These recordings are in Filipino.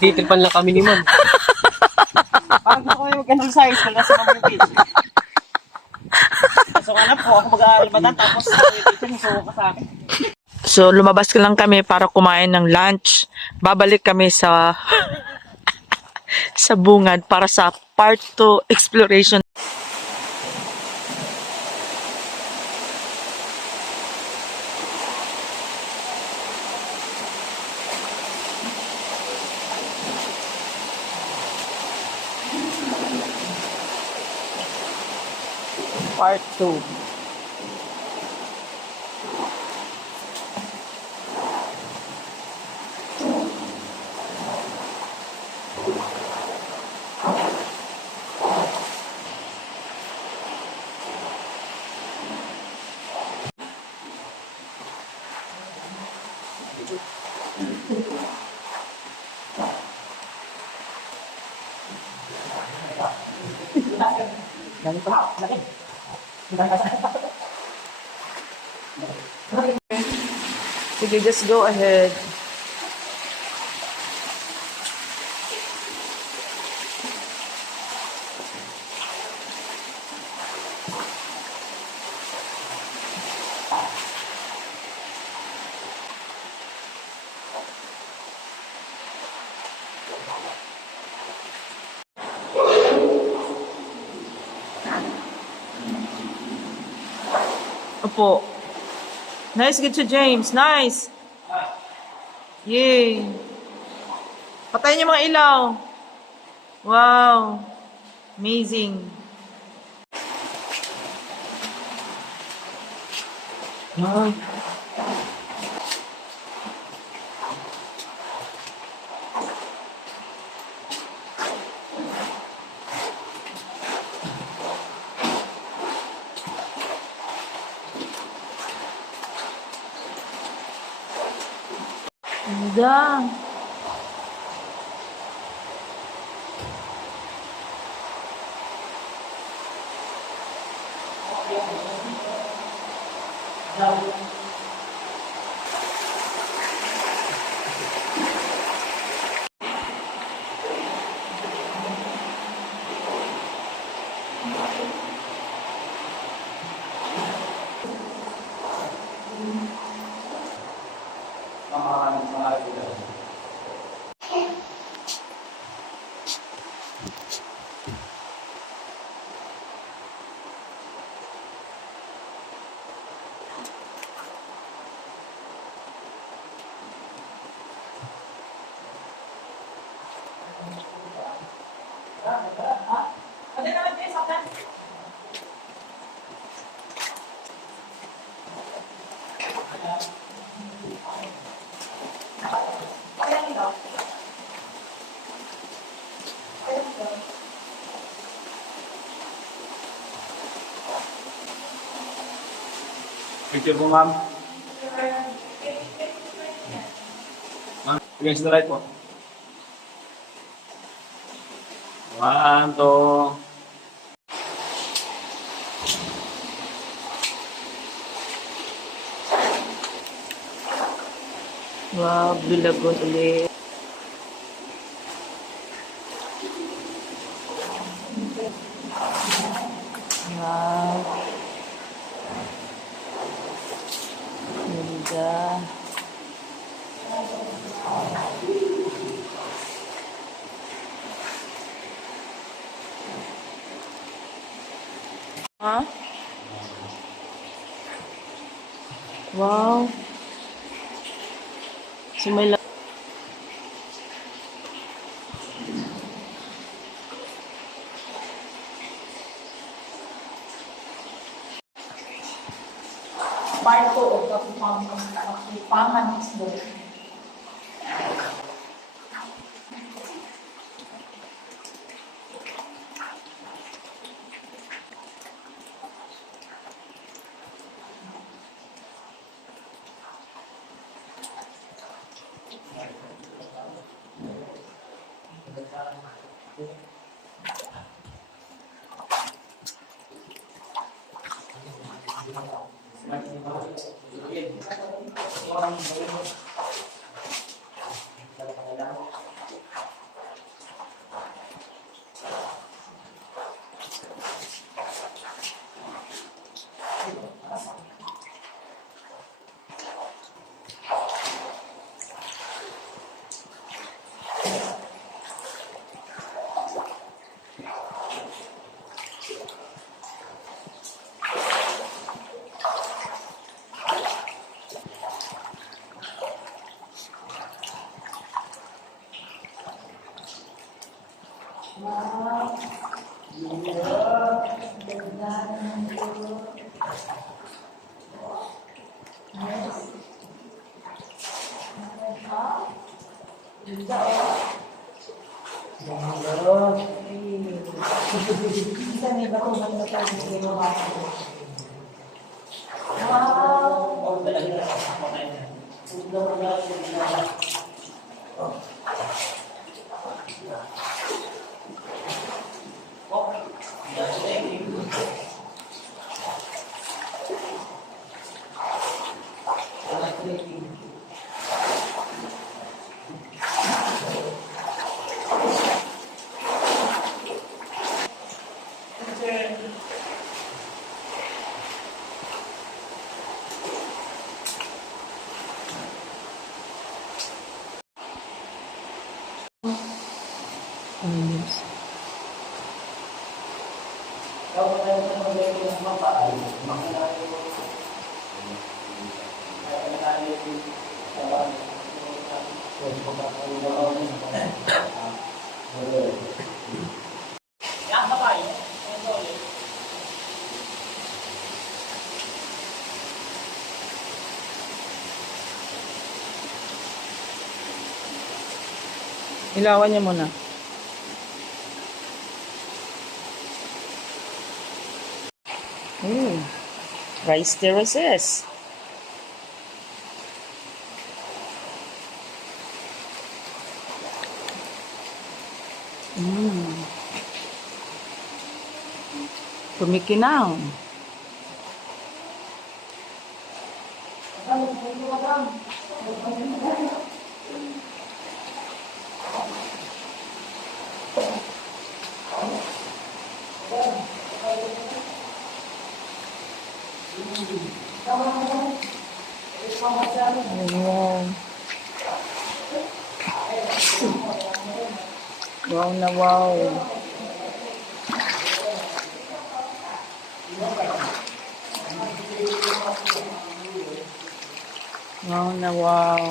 Titripan lang kami ni ma'am. Parang gusto ko yung mag-cancel sa school kasi ma'am yung page. So alam ko, ako mag-aalmadan tapos ako yung teacher, so ka sa akin. So, lumabas ka lang kami para kumain ng lunch. Babalik kami sa sa bungad para sa part 2 exploration. Part 2. Sige, just go ahead. Opo. Nice, good to James. Nice. Yay. Patayin niyo mga ilaw. Wow. Amazing. Wow. Ganda. Picture po ma'am. Ma'am, against the light po. 1, 2. Wow, Blue Lagoon ulit. Wow. Ganda. Huh? Wow. So may part 2 of the Pangan is there. Ilawan niya muna. Rice terraces. Kumikinang. Wow na wow. Wow na wow.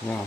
Yeah.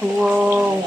Wow.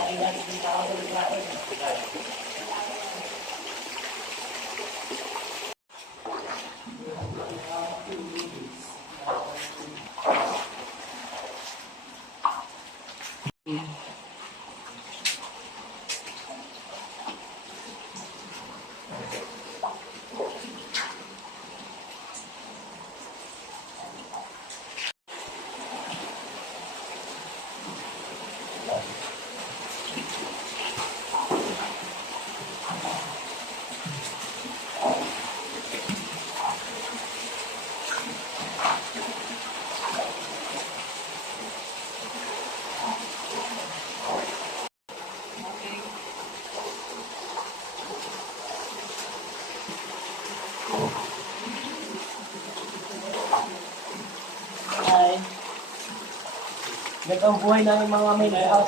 Ito ang buhay namin mga may layout.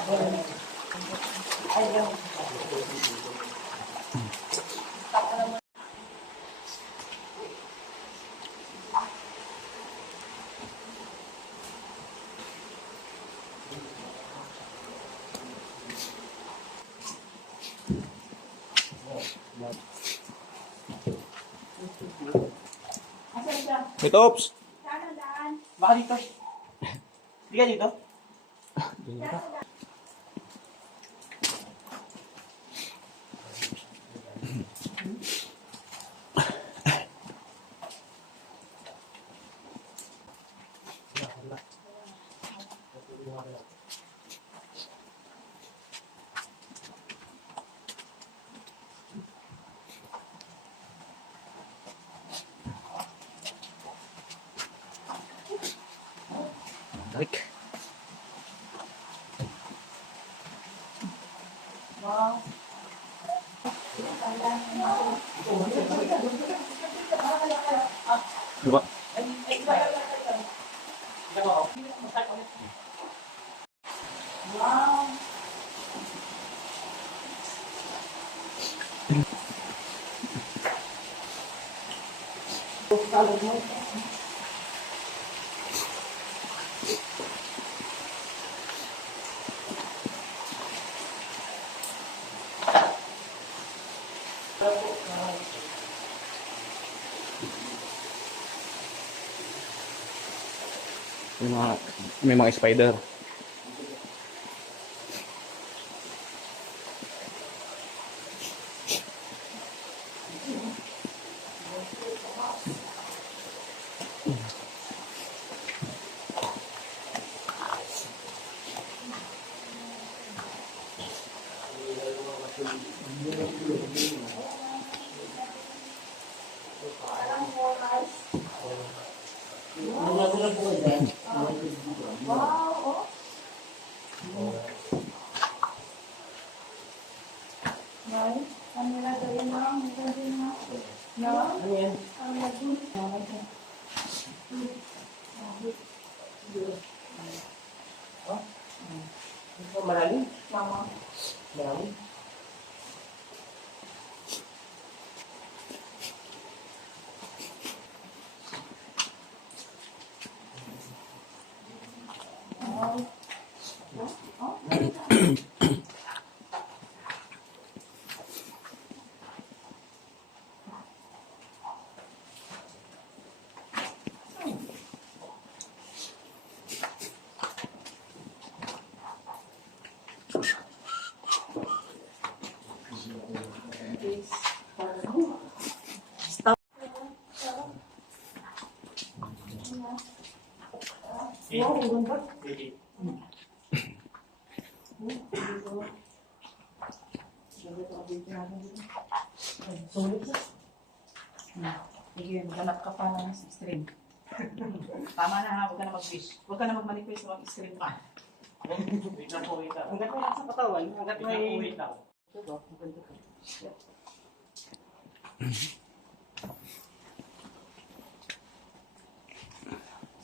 Ayaw. Ito, Ops. Baka dito. Hindi ka dito? Balik. Diba? May mga spider. Ano yan? Ito malalim? Malalim? Sige, maghanap ka pa ng stream. Tama na ha, huwag ka na mag-wish. Huwag ka na mag-manifest, mag-stream ka. Wait lang po, wait lang. Hanggat may nasa katawan, hanggat may... Wait lang. Ito, maganda ko.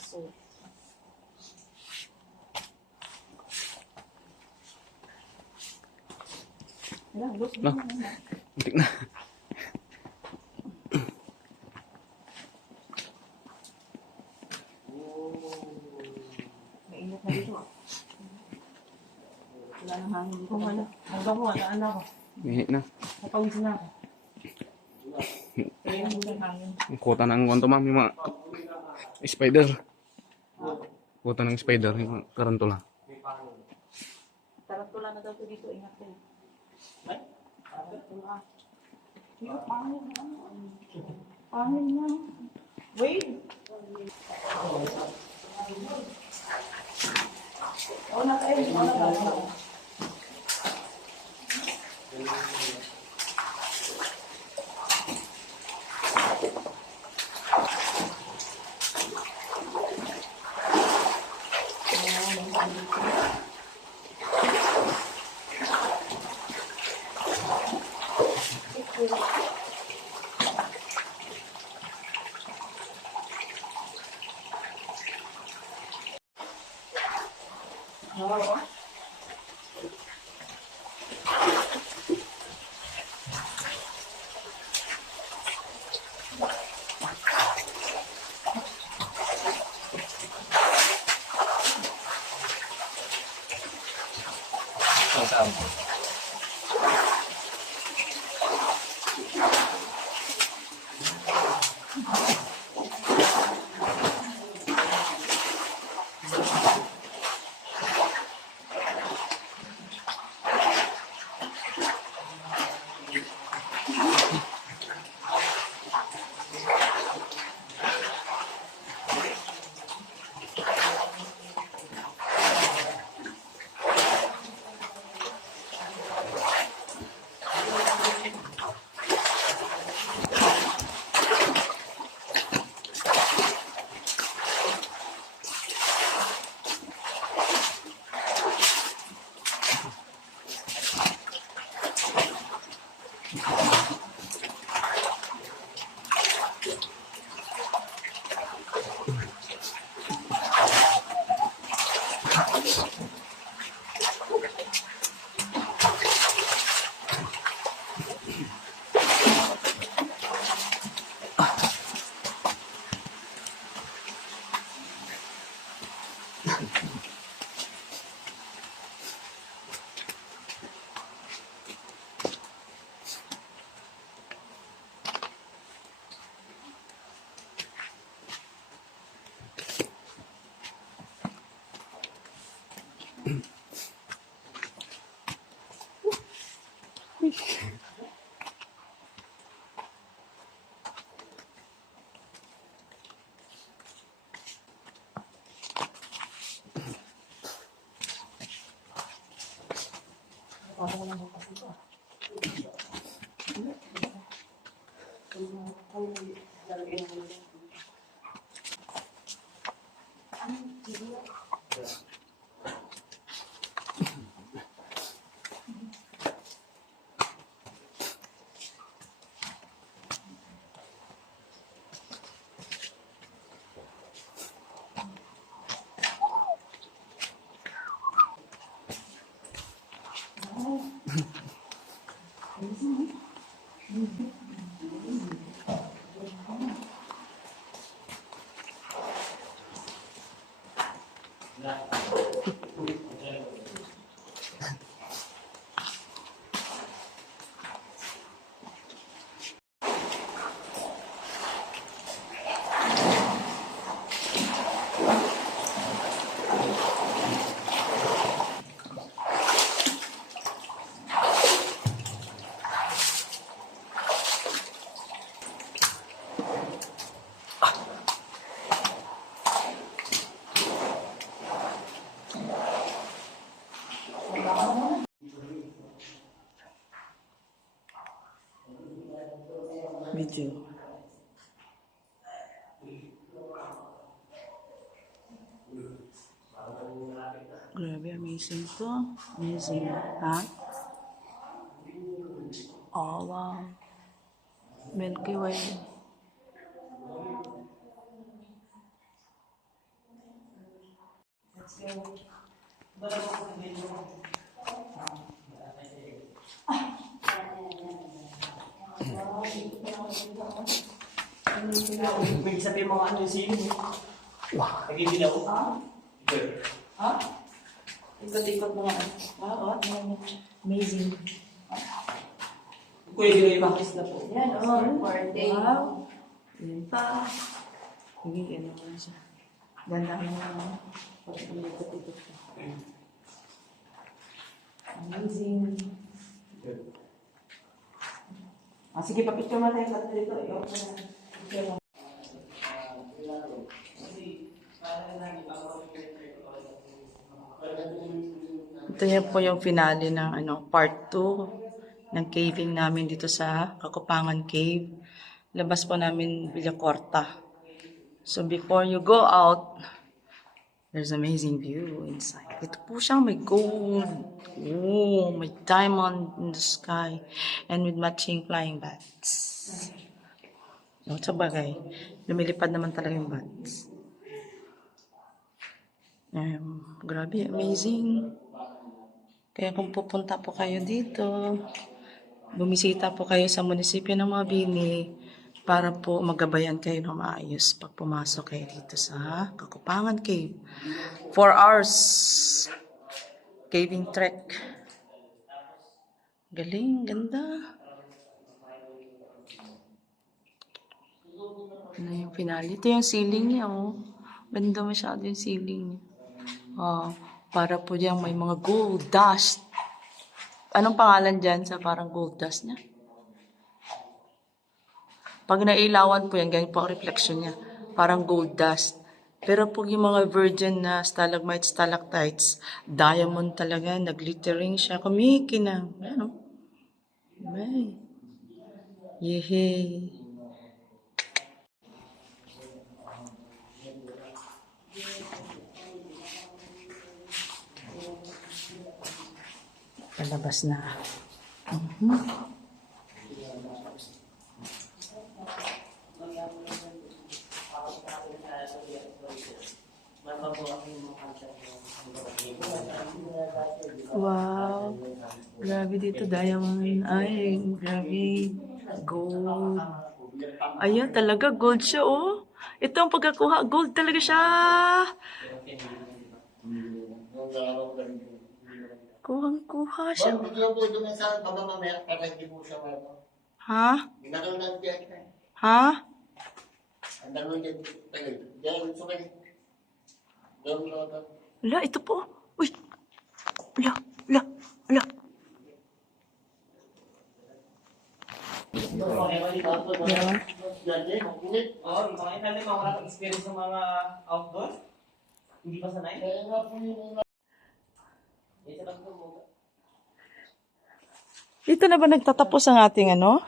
So, No. Muntik na. mainit na dito. Wala nang hangin dito. Wala. Hanggang mo, ano ako. Ihi na. Napawisin na ako. Kaya yung hangin. Ang kuta ng kwanto, ma'am. Yung mga spider. Kuta ng spider. Yung mga tarantula. Tarantula na daw to dito, ingat din. Ay? Tarantula. Yung pangin na. Pangin na. Wait! Oh, nakain. Oh, nakain. Video. Grabe, amazing to. Amazing. Ha? Oh, wow. Milky Way. Ibig sabihin mo ano yung sino? Nag-ibilaw? Ha? Ikot-ikot mo nga. Wow, amazing. Kuya, gila yung bakis na po. Yan, birthday. Wow. Yan pa. Hindi, ano mo siya. Dandahin mo naman. Pag-ikot-ikot ka. Amazing. Sige, papicture mo tayo sa dito. Ito yan po yung finale ng part 2 ng caving namin dito sa Kakupangan Cave. Labas po namin Villacorta. So before you go out, there's amazing view inside. Ito po siya, may gold. Oh, may diamond in the sky. And with matching flying bats. Sa bagay, lumilipad naman talaga yung bats. Grabe, amazing. Kaya kung pupunta po kayo dito, bumisita po kayo sa munisipyo ng Mabini para po magabayan kayo ng maayos pag pumasok kayo dito sa Kakupangan Cave. 4 hours caving trek. Galing, ganda. Ano yung finale? Ito yung ceiling niya, oh. Ganda masyado yung ceiling niya. Para po diyang may mga gold dust. Anong pangalan dyan sa parang gold dust niya? Pag nailawan po yan, ganyan po ang reflection niya. Parang gold dust. Pero po yung mga virgin na stalagmites, stalactites, diamond talaga, nag-glittering siya, kumikinang. Ano? Ay. Yehey. Palabas na. Wow. Grabe dito, diamond. Ay, grabe. Gold. Ayan, talaga, gold siya, oh. Ito ang pagkakuha. Gold talaga siya. Kuhang-kuha siya. Bigyan po ito na sa baba mamaya para hindi po siya mato. Ha? Ginagawa diyan. Ha? Ang dami diyan. Diyan, so kayo. Diyan mo na. Ala, ito po. Uy. Ala, ala, ala. Oo, mga ilan mga wala pang experience ng mga outdoor. Hindi pa sanay. Dito na ba nagtatapos ang ating ano?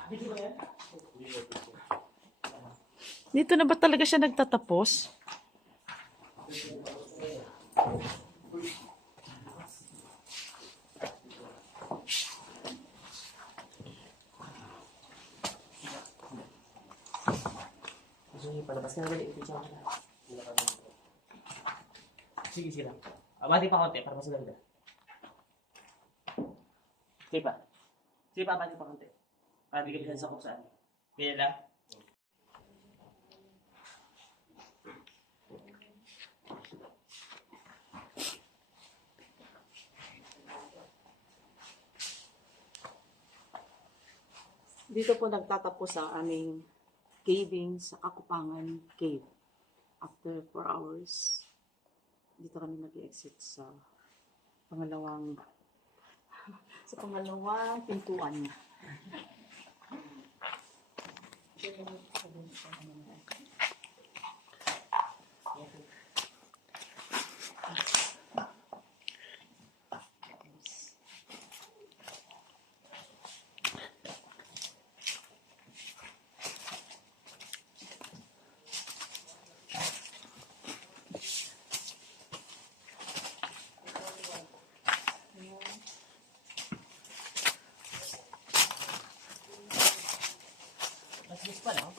Dito na ba talaga siya nagtatapos? Sige, palabas ka na dali. Sige, sige lang. Abati pa konti para mas ganda. Sige pa. Sige pa, abati pa konti. Para di ka bisa sa kuksaan. Ganyan lang. Dito po nagtatapos ang aming caving sa Kakupangan Cave. After 4 hours, dito kami mag-exit sa pangalawang pintuan niya. Mas pa no?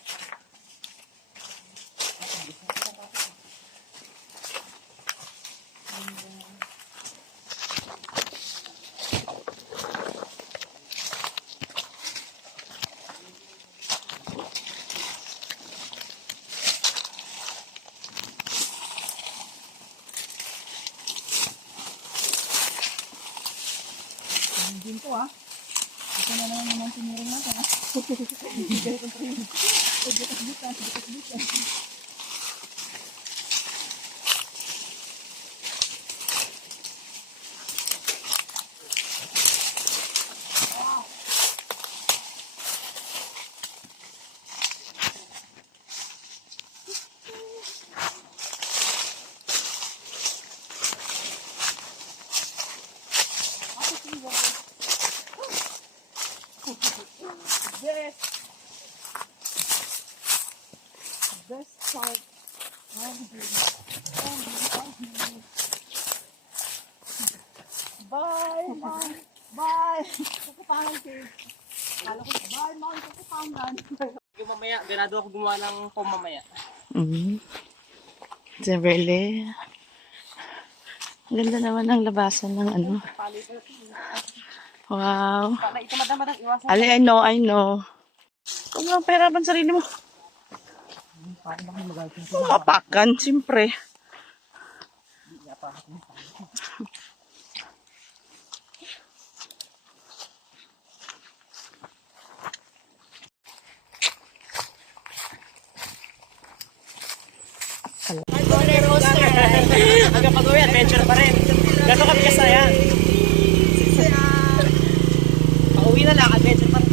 Din ko ah. Ito na naman naman sinirin natin ah. Best part of the Bye, Mom. Bye. Kukupangan cave. Kala ko, bye, Mom. Kukupangan. Yung mamaya, ganado ako gumawa ng foam mamaya. Really? Ganda naman ang labasan ng ano. Palit. Wow. Para ito madam iwasan. Ali, I know. Kung mo pahirapan sarili mo. Mapakan, siyempre. Hanggang pag-uwi, adventure pa rin. Gano'n kami kasaya. Pauwi na lang, adventure pa rin.